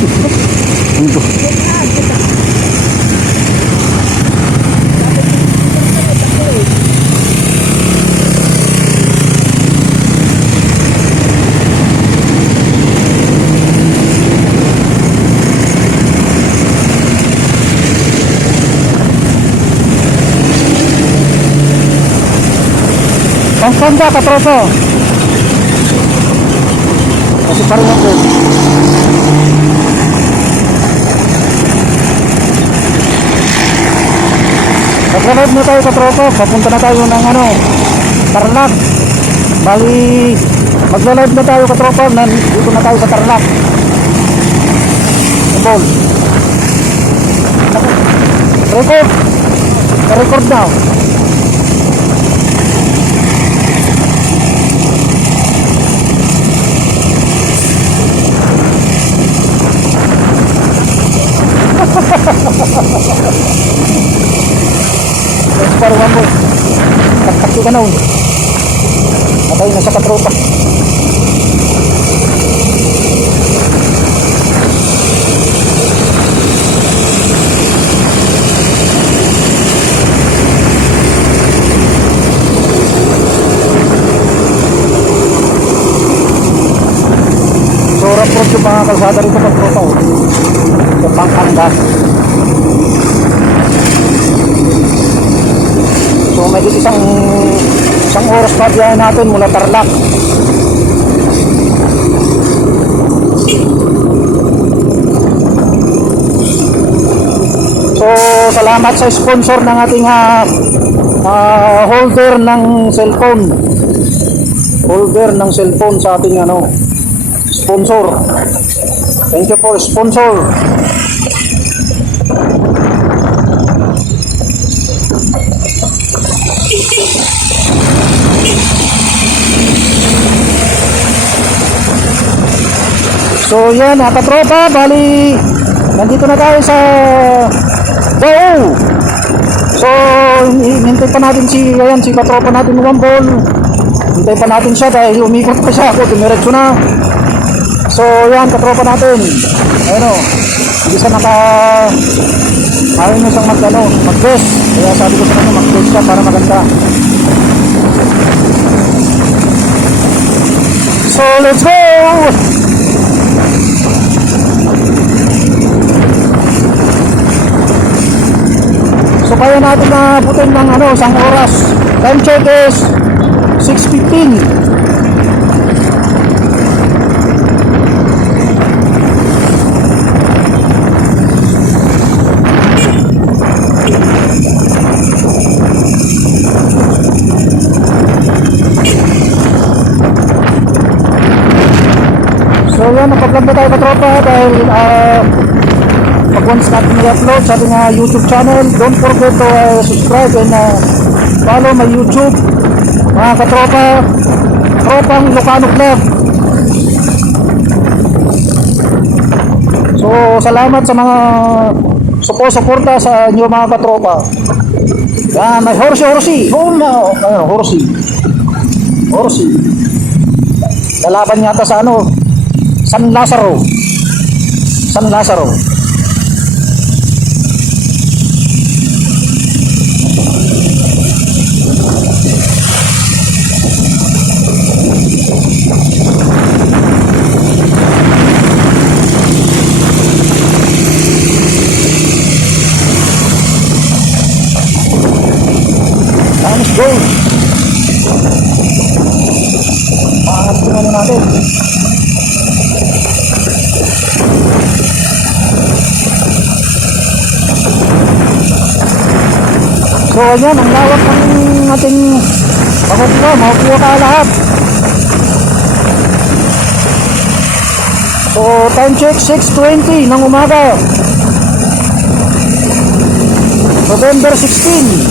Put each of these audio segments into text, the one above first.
Ito. Saan ka, katropa? Kasi parang ako. Nag-live na tayo, katropa. Papunta na tayo ng Tarlac. Bali, mag-live na tayo, katropa. Dito na tayo sa Tarlac. Ball. Record. Record now. Para mambo taktak ka na matay na sa katropa. So rapproach yung mga kalsada rito katropa yung pangkandas. So may isang oras pa biyahe natin mula Tarlac. So salamat sa sponsor ng ating holder ng cellphone. Holder ng cellphone sa ating sponsor. Thank you for sponsor. So yan katropa, bali nandito na tayo sa Bao. So hintay pa natin si katropa natin Wambol. Hintay pa natin siya dahil umikot pa siya ako, dumiretso na. So yan katropa natin. Ayun hindi siya ayaw nyo siyang mag-best. Kaya sabi ko sa kanya mag-best siya para maganda. So let's go! So kaya natin na putin ng isang oras. Time check is 6:15. So yan, napag-vlog na tayo katropa dahil pag once natin i-upload sa ating YouTube channel, don't forget to subscribe and follow my YouTube mga katropa, Tropang Ilocano Vlog. So salamat sa mga suporta sa inyo mga katropa. Yan, may horsey lalaban yata sa San Lazaro. Let's go. Tingnan natin. So ayan, ang lawak ng ating makukuha ka lahat. So time check 6:20 ng umaga, November 16.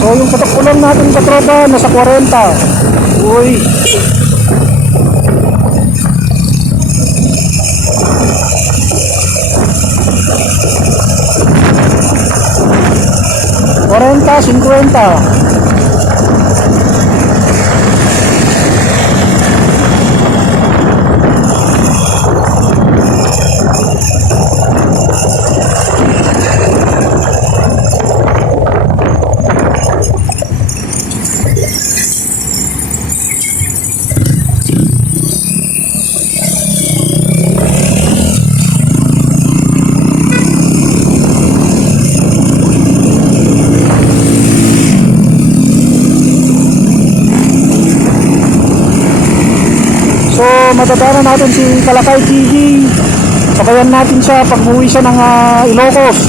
So yung patakpunan natin katropa nasa 40. Uy. $40, $50. madadaanan natin si Kalakay Gigi. Sabayan natin siya pag uwi siya ng Ilocos.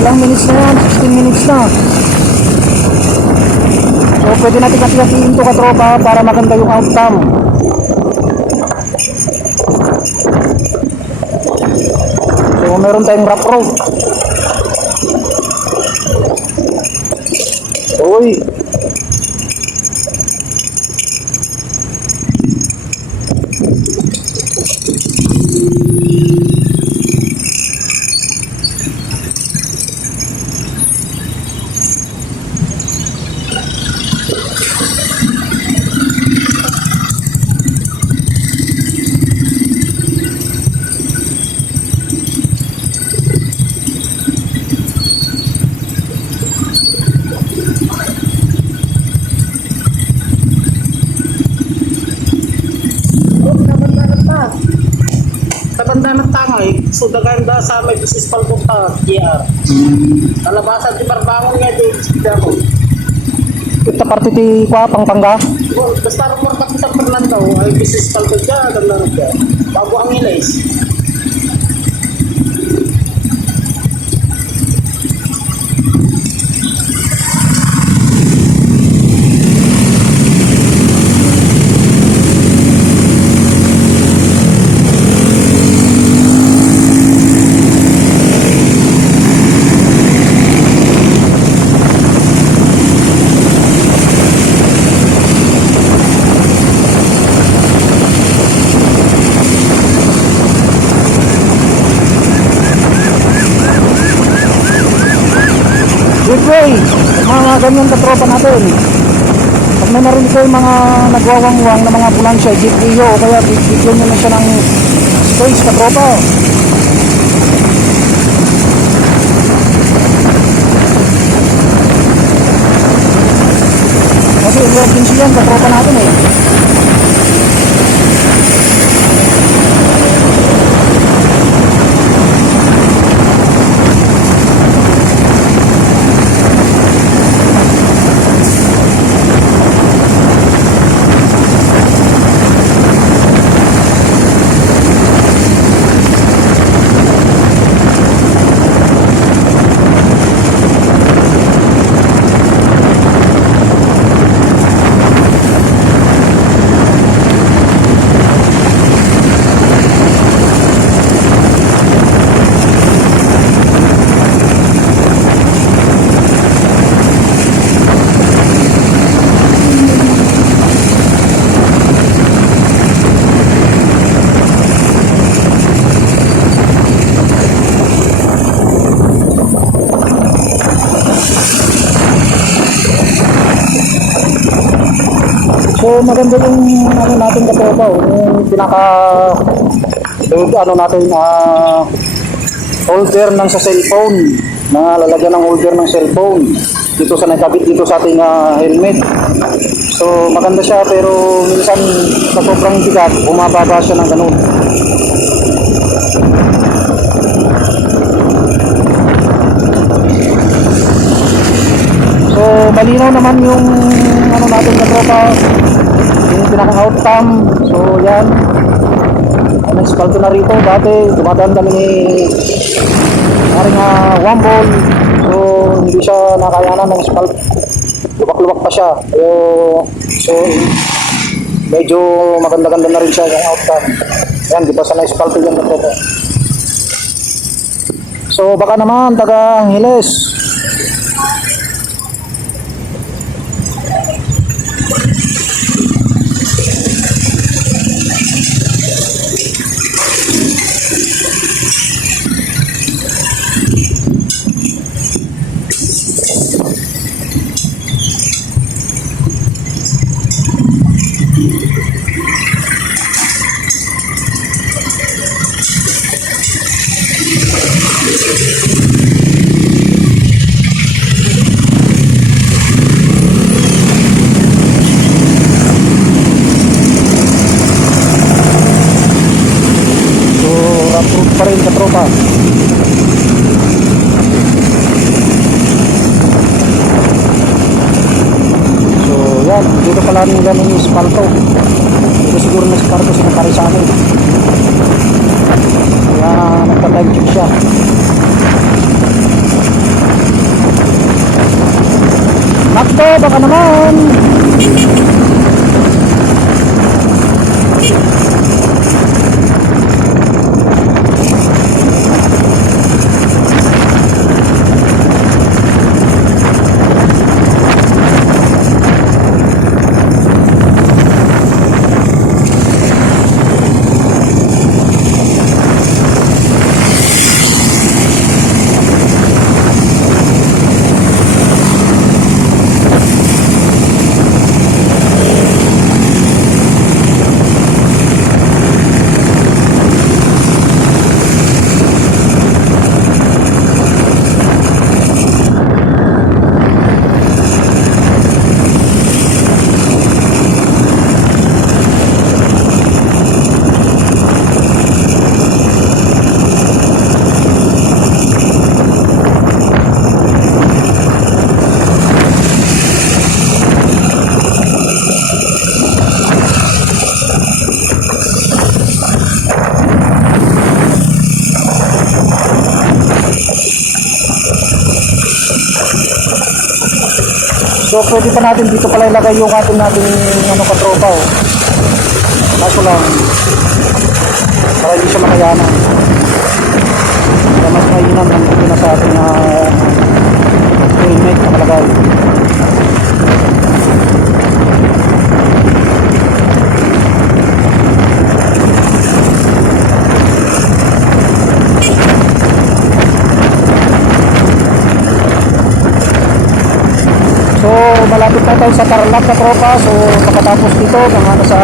Ilang minutes na yan, 16 minutes na. So pwede natin hati-hatiin ito katropa para maganda yung outcome. So meron tayong rough road. Uy, Tabanda ng tangay, so daganda sa may business palkong pa, GR. Kalabasan di barbangon nga di, sige ako. ito parte ti kwa pangpangga. Basta report ako sa Fernando, ay business palkong dyan, ganda dyan. Bago ang ilays. Good way, mga ganyan katropa natin. Pag may narinig kayo mga nagwawangwang na mga ambulansya, jeep iyo o kaya bigyan nyo na siya ng space katropa. Kasi emergency yan katropa natin eh. So maganda yung ano natin katropa, yung pinaka ano natin holder ng sa cellphone, na lalagyan ng holder ng cellphone dito sa nakabit dito sa ating helmet. So maganda siya pero minsan sa sobrang bigat bumababa siya ng ganun. So malinaw naman yung ano natin katropa, yung pinaka-outcome. So yan, in-asphalt na rito. Dati dumadaan kami ni aring Wambol, so hindi siya nakayanan ng asphalt, lubak-lubak pa siya. So medyo maganda-ganda na rin siya yung outcome. Yan, di ba sa na-asphalt yan katropa. So baka naman taga Angeles, Yan, dito pala nila ng espalto. Dito siguro ng espalto sinakari sa amin. Kaya nagpa-time check siya. Nakto, baka naman. So pwede pa natin dito pala ilagay yung ating ano katropa oh. Kaso lang para hindi siya makayanan. Kaya mas mainam nandito na sa ating helmet nakalagay. So malapit na tayo sa Tarlac na tropa. So pagkatapos dito mga nasa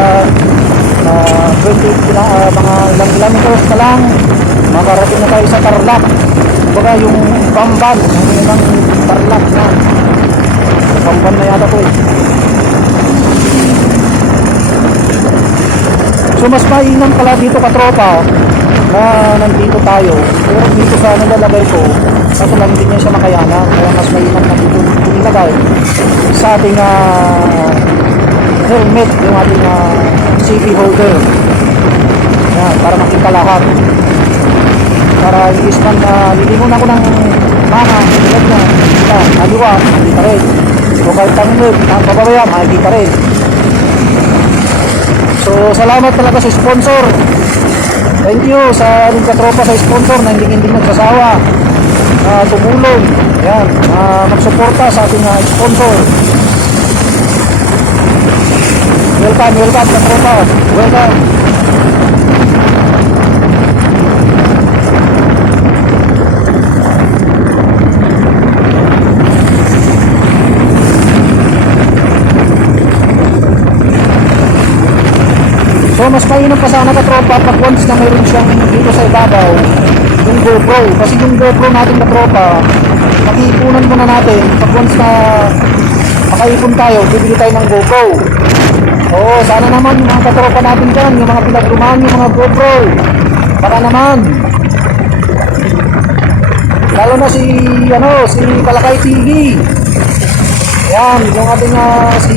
20 mga ilang kilometers na lang makarating na tayo sa Tarlac. Baga yung Bamban ng Tarlac na Bamban na yata po eh. So mas mainam pala dito ka tropa na nandito tayo. Pero dito sa nalalagay ko kaso lang hindi niya siya makayana. Kaya mas mainam na dito nilagay sa ating helmet yung ating CV holder. Yan, para makita lahat. Para iis man lilingon ako ng mana, tulad na, kita, aliwa, makikita rin. So kahit tangilid, bababaya, makikita rin. So salamat talaga sa sponsor. Thank you sa ating katropa sa sponsor na hindi nagsasawa tumulong. Yan, magsuporta sa ating sponsor. Welcome katropa. Welcome. So mas mainam pa sana katropa pag once na mayroon siyang dito sa ibabaw yung GoPro. Kasi yung GoPro natin katropa mag-iipunan muna natin. Pag once na makaipon tayo, bibili tayo ng GoPro. Oo, sana naman yung mga katropa natin dyan, yung mga pinagrumahan yung mga GoPro. Baka naman. Lalo na si Kalakay TV. Yan, yung ating si